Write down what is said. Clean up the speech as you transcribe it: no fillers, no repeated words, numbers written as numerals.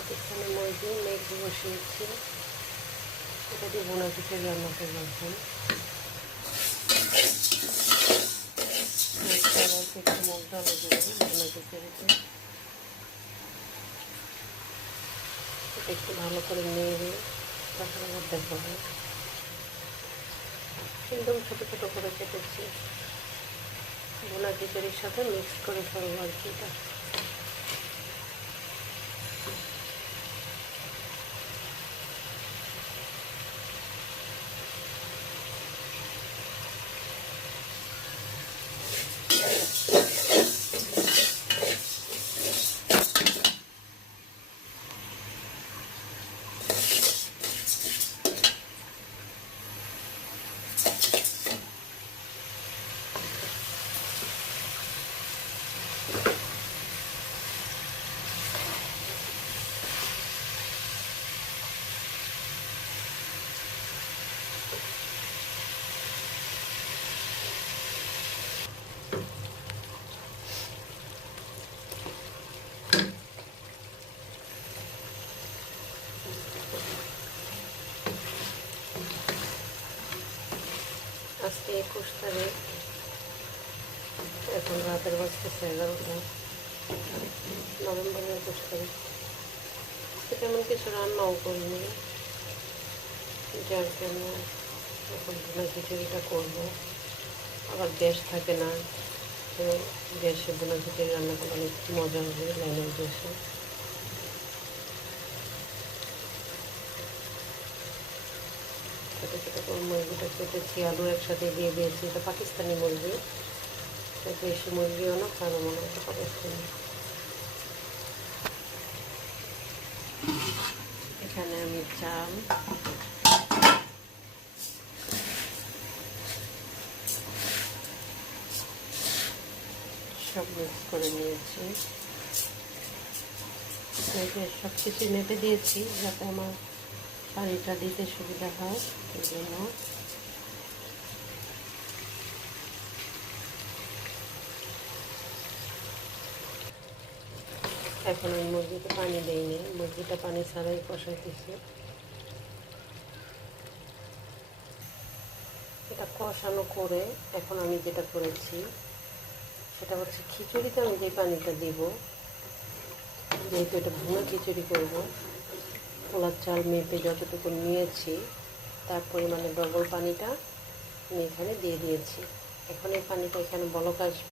পাকিস্তানি মুরগি মেঘ বসিয়েছি, এটা দিয়ে ভুনা খিচুড়ি রান্না করবো এখন। একটু মুগ ডালে দেবো ভুনা খিচুড়িতে। এটা একটু ভালো করে নেড়ে তারপরে মধ্যে হবে। একদম ছোটো ছোটো করে কেটেছি, ভুনা খিচুড়ির সাথে মিক্স করে ফেলবো আর কি। এটা আজকে 21 তারিখ, এখন রাতের বাজতেছে 11টা, নভেম্বরের 21 তারিখ। তেমন কিছু রান্নাও করিনি, যার জন্য এখন ভুনা খিচুড়িটা করবো। আবার গ্যাস থাকে না, তো গ্যাসে ভুনা খিচুড়ি রান্না করলে অনেক মজা হবে লাইনের গ্যাসে। ছোটো ছোটো করে মুরগিটা কেটেছি, আলু একসাথে দিয়ে দিয়েছি। এটা পাকিস্তানি মুরগি, দেশি মুরগিও না, ভালো মনে হয় পাকিস্তানি। এখানে আমি চাল, সব মিক্স করে নিয়েছি। সব কিছু মেপে দিয়েছি যাতে আমার পানিটা দিতে সুবিধা হয়, এই জন্য। এখন আমি মুরগিতে পানি দিইনি, মুরগিটা পানি ছাড়াই কষাইতেছি। এটা কষানো করে এখন আমি যেটা করেছি সেটা হচ্ছে, খিচুড়িতে আমি যে পানিটা দিব, যেহেতু এটা ভুনা খিচুড়ি করব, পোলার চাল মেপে যতটুকু নিয়েছি তার পরিমাণে ডবল পানিটা আমি এখানে দিয়ে দিয়েছি। এখন এই পানিটা এখানে বলক আসবে।